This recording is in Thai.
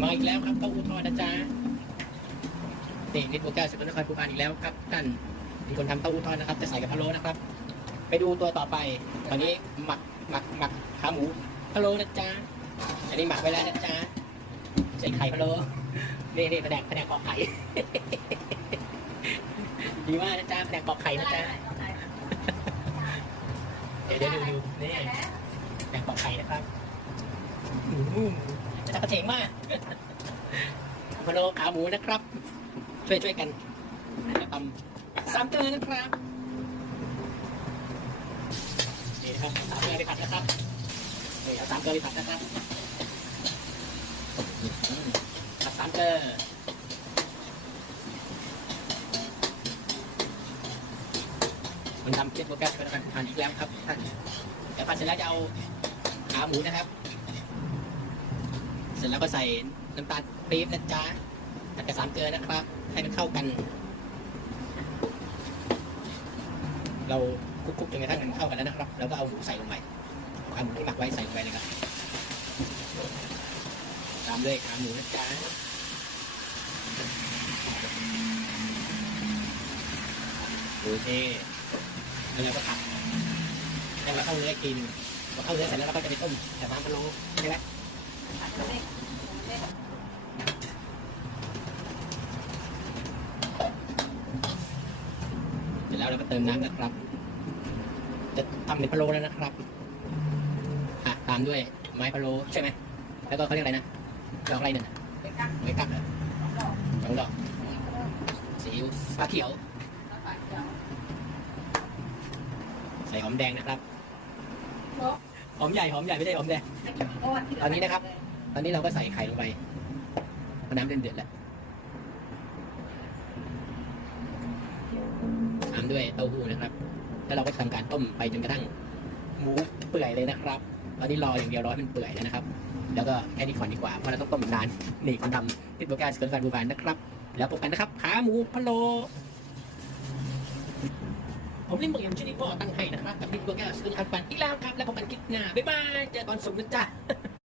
มาอีกแล้วครับเต้าหู้ทอดนะจ๊ะนี่นิดโบแก้วสุดนครภูพานอีกแล้วครับท่านมีคนทำเต้าหู้ทอดนะครับ จะใส่กับพะโล้นะครับ ไปดูตัวต่อไป ตอนนี้หมักหมักหมักขาหมูพะโล้นะจ๊ะอันนี้หมักไว้แล้วนะจ๊ะใส่ไข่พะโล้นี่นี่แผนกแผนกปอกไข่ ดีมากนะจ๊ะแผนกปอกไข่นะจ๊ะเดี๋ยวเดี๋ยวดูดูนี่แผนกปอกไข่นะครับอืม จะกระเฉงมากพะโล้ขาหมูนะครับ ช่วยช่วยกันตำสามเกลือนะครับนี่นะครับสามเกลือไปผัดนะครับนี่เอาสามเกลือไปผัดนะครับผัดสามเกลือมันทำเช็ดโปรแกรมเป็นการทานอีกแล้วครับท่านเดี๋ยวผัดเสร็จแล้วจะเอาขาหมูนะครับ สร็จแล้วก็ใส่น้ำตาลปี๊บนะจ๊ะผัดกับสามเกลือนะครับ ให้มันเข้ากัน เราคลุกๆจนกระทั่งมันเข้ากันแล้วนะครับ แล้วก็เอาหมูใส่ลงไปเอาขาหมูที่หมักไว้ใส่ลงไปเลยครับ ตามด้วยขาหมูนะจ๊ะโอเคแล้วเราก็ผัดให้มันเข้าเนื้อกินพอเข้าเนื้อเสร็จแล้วเราก็จะไปต้มแต่น้ำพะโล้ใช่ไหมเสร็จ แล้วเราก็เติมน้ำนะครับ จะทำเป็นพะโล้แล้วนะครับอะตามด้วยไม้พะโล้ใช่ไหมแล้วก็เขาเรียกอะไรนะดอกอะไรนั่นน่ะไม่กักเหรอสองดอกสีอิ๊วฟ้าเขียว ใส่หอมแดงนะครับหอมใหญ่หอมใหญ่ไม่ใช่หอมแดงตอนนี้นะครับ ตอนนี้เราก็ใส่ไข่ลงไปพอน้ำเดือดเดือดแล้วตาม ด้วยเต้าหู้นะครับ แล้วเราก็ทำการต้มไปจนกระทั่งหมูเปื่อยเลยนะครับ ตอนนี้รออย่างเดียวรอให้มันเปื่อยแล้วนะครับ แล้วก็แค่นี้ก่อนดีกว่าเพราะเราต้องต้มอีกนานนี่คนทำที่โปรแกรมสกิลการบูบานนะครับ แล้วพบกันนะครับขาหมูพะโลผมลิมบอกอย่างชื่อนี้พ่อตั้งให้นะครับกับที่โปรแกรมสกิลการบูบานอีกแล้วครับ แล้วพบกันคลิปหน้าบ๊ายบายเจอกันสมนะจ๊ะ